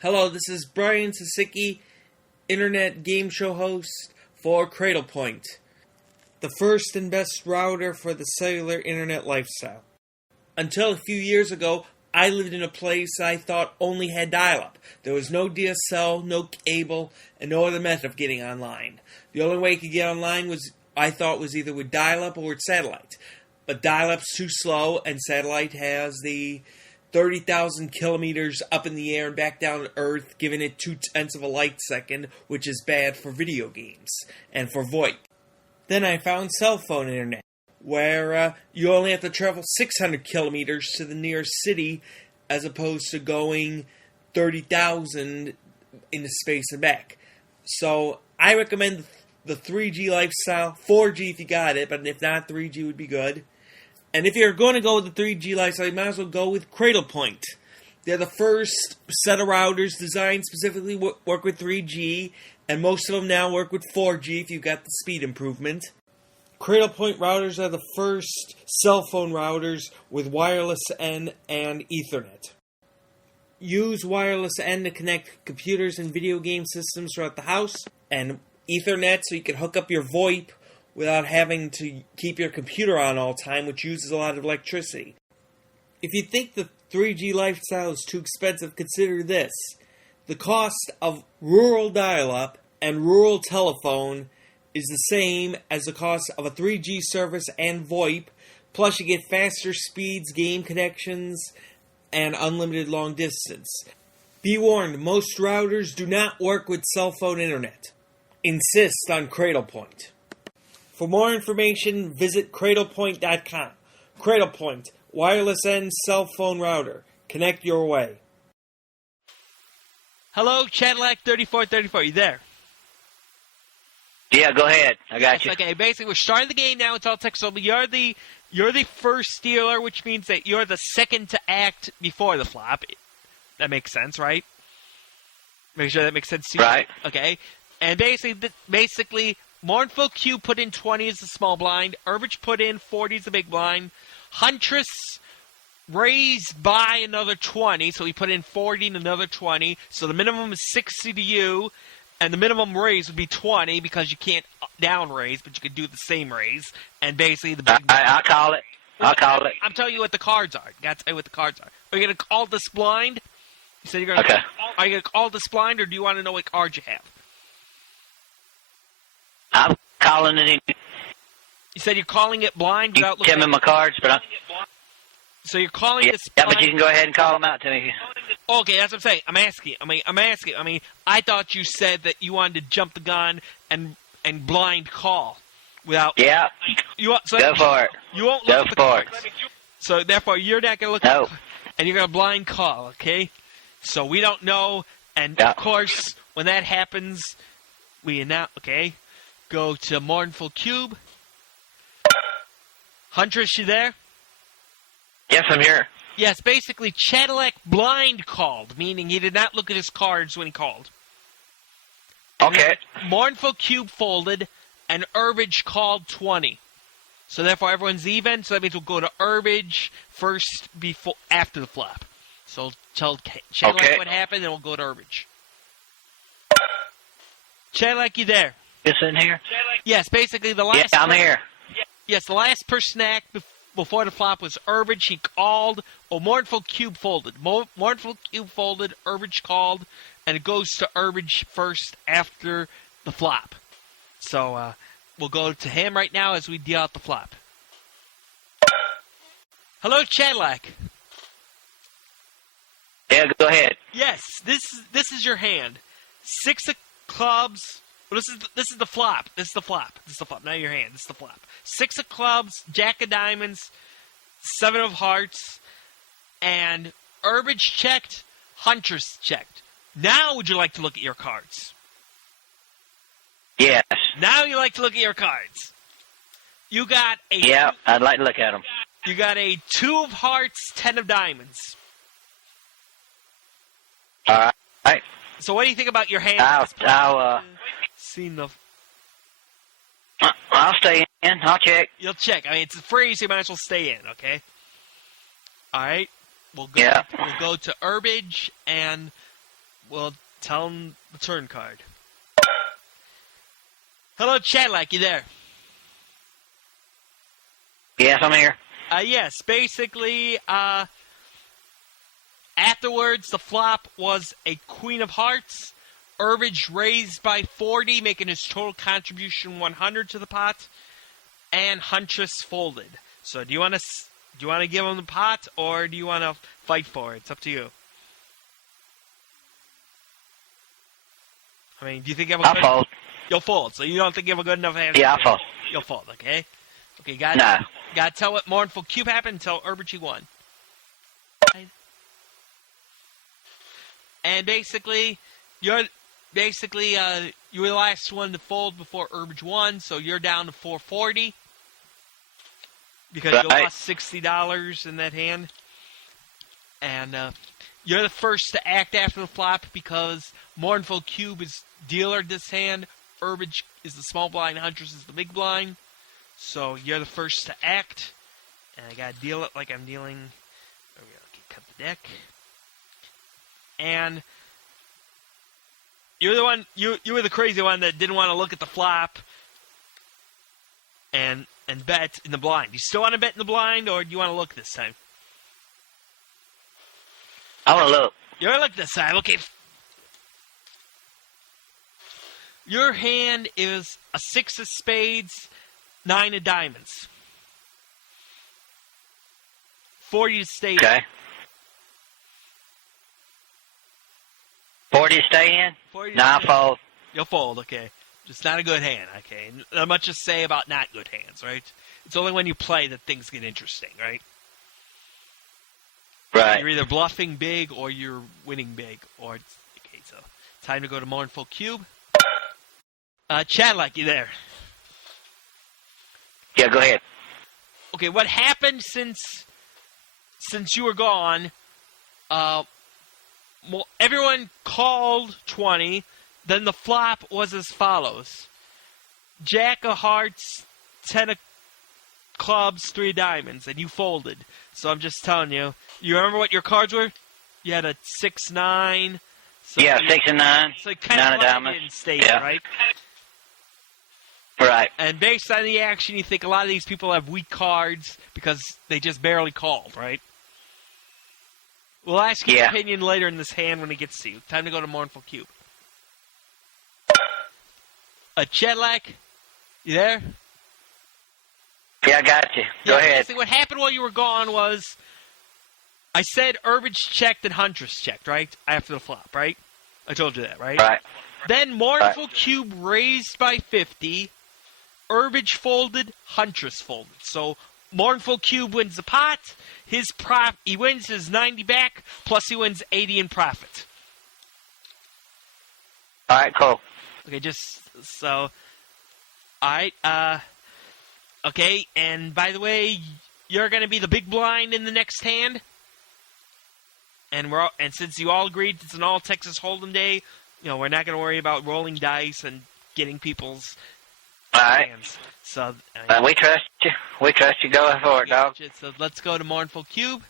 Hello, this is Brian Sasicki, internet game show host for Cradlepoint, the first and best router for the cellular internet lifestyle. Until a few years ago, I lived in a place I thought only had dial-up. There was no DSL, no cable, and no other method of getting online. The only way you could get online I thought was either with dial-up or with satellite. But dial-up's too slow, and satellite has the 30,000 kilometers up in the air and back down to Earth, giving it 0.2 of a light second, which is bad for video games and for VoIP. Then I found cell phone internet, where you only have to travel 600 kilometers to the nearest city, as opposed to going 30,000 into space and back. So I recommend the 3G lifestyle, 4G if you got it, but if not, 3G would be good. And if you're going to go with the 3G lifestyle, you might as well go with Cradlepoint. They're the first set of routers designed specifically work with 3G, and most of them now work with 4G if you've got the speed improvement. Cradlepoint routers are the first cell phone routers with wireless N and Ethernet. Use wireless N to connect computers and video game systems throughout the house, and Ethernet so you can hook up your VoIP without having to keep your computer on all the time, which uses a lot of electricity. If you think the 3G lifestyle is too expensive, consider this. The cost of rural dial-up and rural telephone is the same as the cost of a 3G service and VoIP, plus you get faster speeds, game connections, and unlimited long distance. Be warned, most routers do not work with cell phone internet. Insist on Cradlepoint. For more information, visit cradlepoint.com. Cradlepoint, wireless N cell phone router. Connect your way. Hello, Cadillac3434, you there? Yeah, go ahead. I got you. Okay, basically, we're starting the game now. It's all text. So you're the first dealer, which means that you're the second to act before the flop. That makes sense, right? Make sure that makes sense to you. Right. Okay. And basically, Mournful Q put in 20 as the small blind. Urbage put in 40 as the big blind. Huntress raised by another 20, so he put in 40 and another 20. So the minimum is 60 to you, and the minimum raise would be 20 because you can't down raise, but you could do the same raise. And basically, the big. I'll call it. I'll call it. I'm telling you what the cards are. You got to tell you what the cards are. Are you going to call this blind? You said you're going to. Okay. Are you going to call this blind, or do you want to know what cards you have? I'm calling it in. You said you're calling it blind without looking Tell me my cards, but So you're calling this yeah, blind? but you can go ahead and call them out to me. Okay, that's what I'm saying. I'm asking. I thought you said that you wanted to jump the gun and blind call without. Yeah. Go for it. You won't look Go at the for it. So therefore, you're not going to look. No. And you're going to blind call. Okay. So we don't know, and Yeah. of course, when that happens, we announce. Okay. Go to Mournful Cube. Huntress, you there? Yes, I'm here. Yes, basically, Cadillac blind called, meaning he did not look at his cards when he called. Okay. Mournful Cube folded, and Urbage called 20. So therefore, everyone's even, so that means we'll go to Urbage first after the flop. So tell Cadillac what happened, and we'll go to Urbage. Cadillac, you there? Is in here? Yes, basically the last. Yeah, I'm here. Yes, the last person to act before the flop was Urbage. He called. Mournful Cube folded. Mournful Cube folded. Urbage called, and it goes to Urbage first after the flop. So we'll go to him right now as we deal out the flop. Hello, Cadillac. Yeah, go ahead. Yes, this is your hand. 6 of clubs. Well, this is the flop. This is the flop. Not your hand. This is the flop. 6 of clubs, Jack of diamonds, 7 of hearts, and Urbage checked, Huntress checked. Now would you like to look at your cards? Yes. Now you like to look at your cards. You got a... Yeah, I'd like to look at them. You got a 2 of hearts, 10 of diamonds. All right. So what do you think about your hand? I'll stay in. I'll check. You'll check. I mean, it's free, so you might as well stay in, okay? All right. We'll go to Urbage, and we'll tell him the turn card. Hello, Chadlack, you there? Yes, I'm here. Yes, basically, afterwards, the flop was a Queen of Hearts. Herbage raised by 40, making his total contribution 100 to the pot, and Huntress folded. So, do you want to give him the pot, or do you want to fight for it? It's up to you. I mean, do you think you have a I'll fold. You'll fold, so you don't think you have a good enough hand? Yeah, I'll fold. You'll fold, okay? Okay, No. Gotta tell what Mournful Cube happened and tell Herbage he won. And basically, you were the last one to fold before Herbage won, so you're down to 440 because you lost $60 in that hand. And you're the first to act after the flop because Mournful Cube is dealer this hand. Herbage is the small blind, Huntress is the big blind. So you're the first to act. And I gotta deal it like I'm dealing. Okay, cut the deck. And you're the one. You were the crazy one that didn't want to look at the flop and bet in the blind. You still want to bet in the blind, or do you want to look this time? I want to look. You're gonna look this time. Okay. Your hand is a 6 of spades, 9 of diamonds. 40 to stay in. Okay. 40 to stay in? 40 to No, I stay in. fold. You'll fold, okay. Just not a good hand, okay. Not much to say about not good hands, right? It's only when you play that things get interesting, right? Right. You're either bluffing big or you're winning big. Okay, so time to go to Mournful Cube. Chadlack, you there? Yeah, go ahead. Okay, what happened since you were gone? Everyone called 20. Then the flop was as follows: Jack of Hearts, 10 of Clubs, 3 of Diamonds, and you folded. So I'm just telling you. You remember what your cards were? You had a 6-9. So Yeah, 6 and 9. So kind 9 of of diamonds. didn't stay Yeah. right? Right. And based on the action, you think a lot of these people have weak cards because they just barely called, right? We'll ask your opinion later in this hand when it gets to you. Time to go to Mournful Cube. Chedlack, you there? Yeah, I got you. Go ahead. See, what happened while you were gone was I said Herbage checked and Huntress checked, right? After the flop, right? I told you that, right? Right. Then Mournful Cube raised by 50. Herbage folded, Huntress folded. So Mournful Cube wins the pot. He wins his 90 back, plus he wins 80 in profit. All right, cool. Okay, alright, okay, and by the way, you're gonna be the big blind in the next hand. And since you all agreed it's an all Texas Hold'em day, we're not gonna worry about rolling dice and getting people's hands. So we trust you. We trust you. Go for it, dog. So let's go to Mournful Cube.